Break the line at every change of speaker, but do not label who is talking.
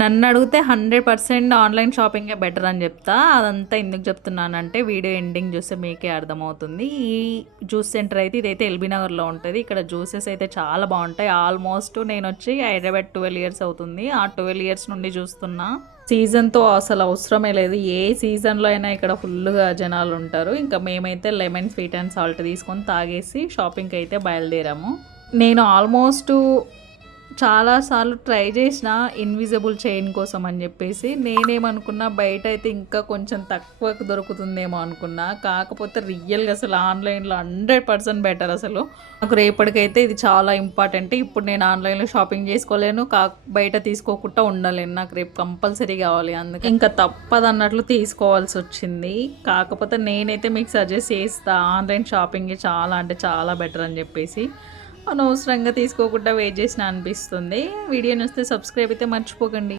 నన్ను అడిగితే hundred percent online షాపింగే బెటర్ అని చెప్తా. అదంతా ఎందుకు చెప్తున్నానంటే వీడియో ఎండింగ్ చూస్తే మీకే అర్థమవుతుంది. ఈ జ్యూస్ సెంటర్ అయితే ఇదైతే ఎల్బీ నగర్లో ఉంటుంది. ఇక్కడ జ్యూసెస్ అయితే చాలా బాగుంటాయి. ఆల్మోస్ట్ నేను వచ్చి హైదరాబాద్ ట్వెల్వ్ ఇయర్స్ అవుతుంది. ఆ ట్వెల్వ్ ఇయర్స్ నుండి చూస్తున్నా. సీజన్తో అసలు అవసరమే లేదు. ఏ సీజన్లో అయినా ఇక్కడ ఫుల్గా జనాలు ఉంటారు. ఇంకా మేమైతే లెమన్ స్వీట్ అండ్ సాల్ట్ తీసుకొని తాగేసి షాపింగ్కి అయితే బయలుదేరాము. నేను ఆల్మోస్ట్ చాలాసార్లు ట్రై చేసిన ఇన్విజిబుల్ చైన్ కోసం అని చెప్పేసి నేనేమనుకున్నా బయట అయితే ఇంకా కొంచెం తక్కువ దొరుకుతుందేమో అనుకున్నా. కాకపోతే రియల్గా అసలు ఆన్లైన్లో హండ్రెడ్ పర్సెంట్ బెటర్ అసలు. నాకు రేపటికైతే ఇది చాలా ఇంపార్టెంట్. ఇప్పుడు నేను ఆన్లైన్లో షాపింగ్ చేసుకోలేను కా బయట తీసుకోకుండా ఉండలేను. నాకు రేపు కంపల్సరీ కావాలి. అందుకే ఇంకా తప్పదన్నట్లు తీసుకోవాల్సి వచ్చింది. కాకపోతే నేనైతే మీకు సజెస్ట్ చేస్తా ఆన్లైన్ షాపింగ్ చాలా అంటే చాలా బెటర్ అని చెప్పేసి. అనవసరంగా తీసుకోకుండా వెయిట్ చేసిన అనిపిస్తుంది. వీడియో నచ్చితే సబ్స్క్రైబ్ అయితే మర్చిపోకండి.